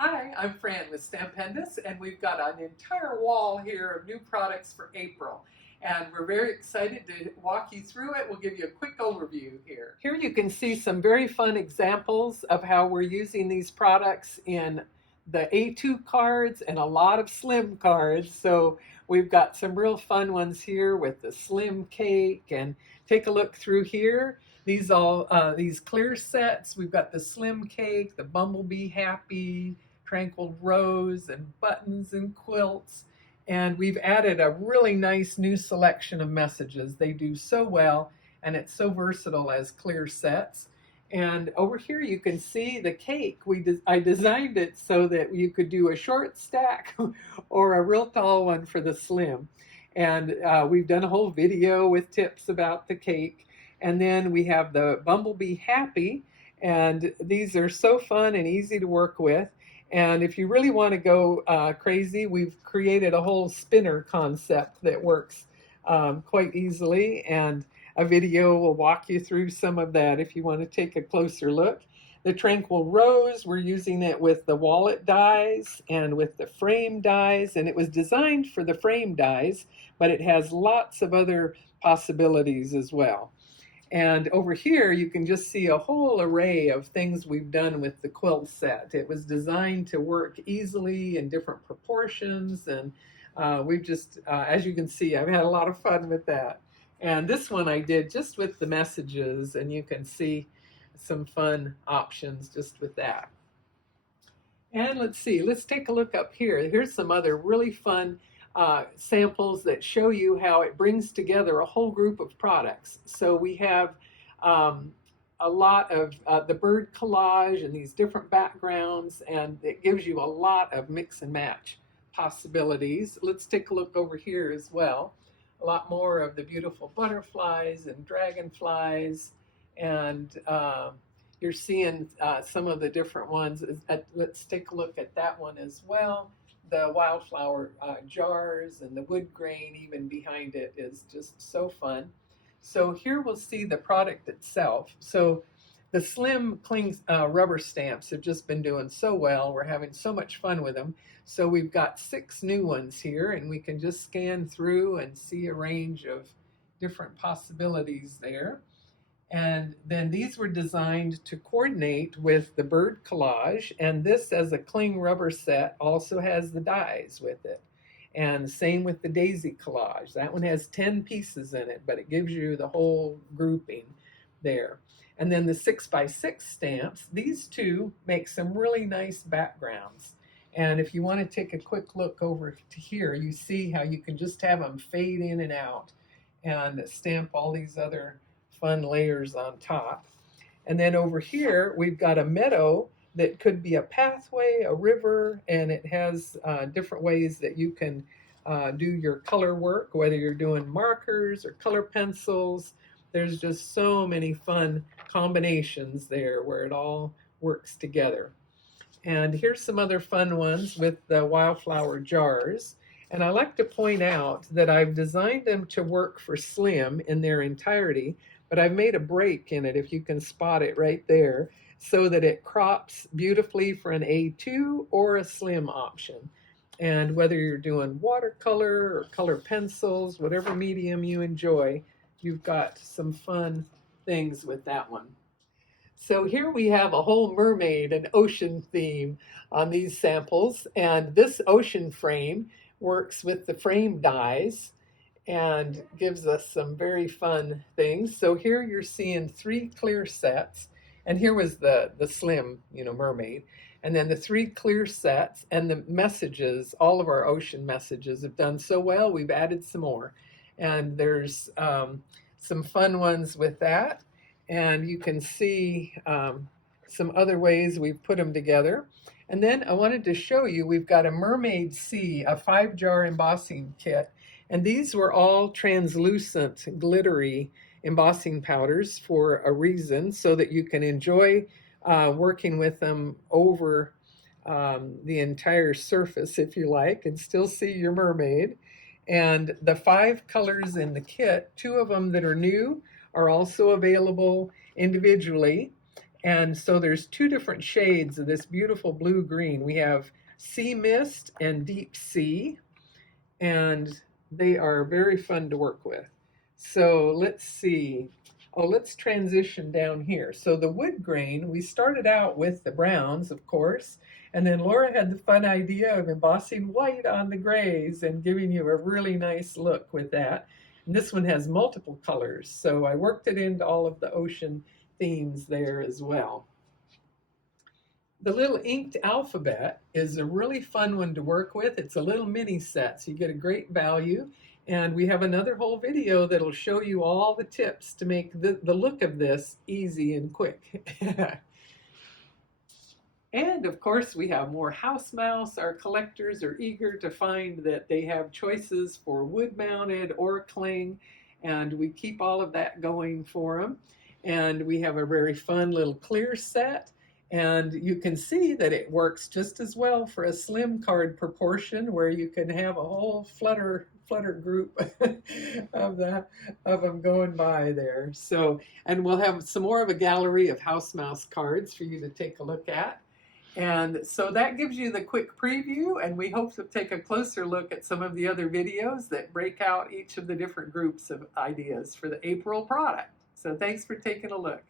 Hi, I'm Fran with Stampendous, and we've got an entire wall here of new products for April. And we're very excited to walk you through it. We'll give you a quick overview here. Here you can see some very fun examples of how we're using these products in the A2 cards and a lot of slim cards. So we've got some real fun ones here with the slim cake, and take a look through here. These clear sets. We've got the slim cake, the bumblebee happy, tranquil rose, and buttons and quilts. And we've added a really nice new selection of messages. They do so well, and it's so versatile as clear sets. And over here you can see the cake. I designed it so that you could do a short stack or a real tall one for the slim. And we've done a whole video with tips about the cake. And then we have the Bumblebee Happy, and these are so fun and easy to work with. And if you really want to go crazy, we've created a whole spinner concept that works quite easily, and a video will walk you through some of that if you want to take a closer look. The Tranquil Rose, we're using it with the wallet dies and with the frame dies, and it was designed for the frame dies, but it has lots of other possibilities as well. And over here, you can just see a whole array of things we've done with the quilt set. It was designed to work easily in different proportions, and we've just, as you can see, I've had a lot of fun with that. And this one I did just with the messages, and you can see some fun options just with that. And let's see, let's take a look up here. Here's some other really fun samples that show you how it brings together a whole group of products. So we have a lot of the bird collage and these different backgrounds, and it gives you a lot of mix and match possibilities. Let's take a look over here as well. A lot more of the beautiful butterflies and dragonflies, and you're seeing some of the different ones. Let's take a look at that one as well. The Wildflower Jars and the wood grain even behind it is just so fun. So here we'll see the product itself. So the slim cling rubber stamps have just been doing so well. We're having so much fun with them. So we've got 6 new ones here, and we can just scan through and see a range of different possibilities there. And then these were designed to coordinate with the bird collage, and this as a cling rubber set also has the dies with it. And same with the daisy collage. That one has 10 pieces in it, but it gives you the whole grouping there. And then the 6x6 stamps, these two make some really nice backgrounds. And if you want to take a quick look over to here, you see how you can just have them fade in and out and stamp all these other fun layers on top. And then over here, we've got a meadow that could be a pathway, a river, and it has different ways that you can do your color work, whether you're doing markers or color pencils. There's just so many fun combinations there where it all works together. And here's some other fun ones with the Wildflower Jars. And I like to point out that I've designed them to work for slim in their entirety, but I've made a break in it, if you can spot it right there, so that it crops beautifully for an A2 or a slim option. And whether you're doing watercolor or color pencils, whatever medium you enjoy, you've got some fun things with that one. So here we have a whole mermaid and ocean theme on these samples, and this ocean frame works with the frame dies and gives us some very fun things. So here you're seeing 3 clear sets, and here was the slim, mermaid, and then the 3 clear sets, and the messages, all of our ocean messages have done so well, we've added some more. And there's some fun ones with that, and you can see some other ways we've put them together. And then I wanted to show you, we've got a Mermaid Sea, a 5-jar embossing kit. And these were all translucent, glittery embossing powders for a reason, so that you can enjoy working with them over the entire surface, if you like, and still see your mermaid. And the 5 colors in the kit, 2 of them that are new are also available individually. And so there's two different shades of this beautiful blue-green. We have Sea Mist and Deep Sea, and they are very fun to work with. So let's see. Oh, let's transition down here. So the wood grain, we started out with the browns, of course, and then Laura had the fun idea of embossing white on the grays and giving you a really nice look with that. And this one has multiple colors, so I worked it into all of the ocean themes there as well. The little inked alphabet is a really fun one to work with. It's a little mini set, so you get a great value. And we have another whole video that'll show you all the tips to make the look of this easy and quick. And of course, we have more house mouse. Our collectors are eager to find that they have choices for wood mounted or cling, and we keep all of that going for them. And we have a very fun little clear set. And you can see that it works just as well for a slim card proportion where you can have a whole flutter group of them going by there. So, and we'll have some more of a gallery of house mouse cards for you to take a look at. And so that gives you the quick preview, and we hope to take a closer look at some of the other videos that break out each of the different groups of ideas for the April product. So thanks for taking a look.